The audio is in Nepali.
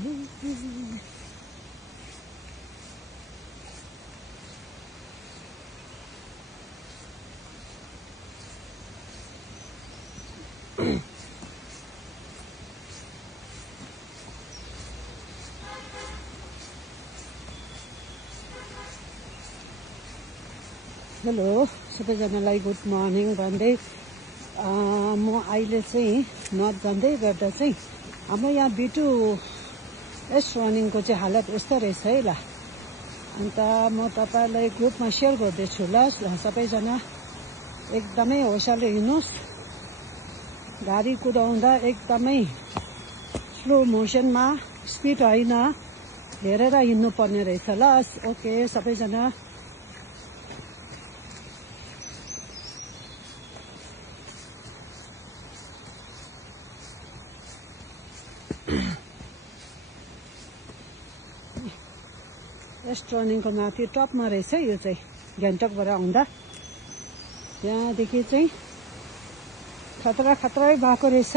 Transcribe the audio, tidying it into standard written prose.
हेलो सबैजनालाई गुड मर्निङ भन्दै म अहिले चाहिँ नर्थ जाँदै गर्दा चाहिँ हाम्रो यहाँ बिटु एस रनिङको चाहिँ हालत यस्तो रहेछ है ल। अन्त म तपाईलाई ग्रुपमा सेयर गर्दैछु ल। सबैजना एकदमै होसियारले हिँड्नुहोस्। गाडी कुदाउँदा एकदमै स्लो मोसनमा स्पिड होइन हेरेर हिँड्नु पर्ने रहेछ ल। ओके सबैजना। एस्ट रनिङको माथि टपमा रहेछ यो चाहिँ गान्तोकबाट आउँदा। त्यहाँदेखि चाहिँ खतरा भएको रहेछ।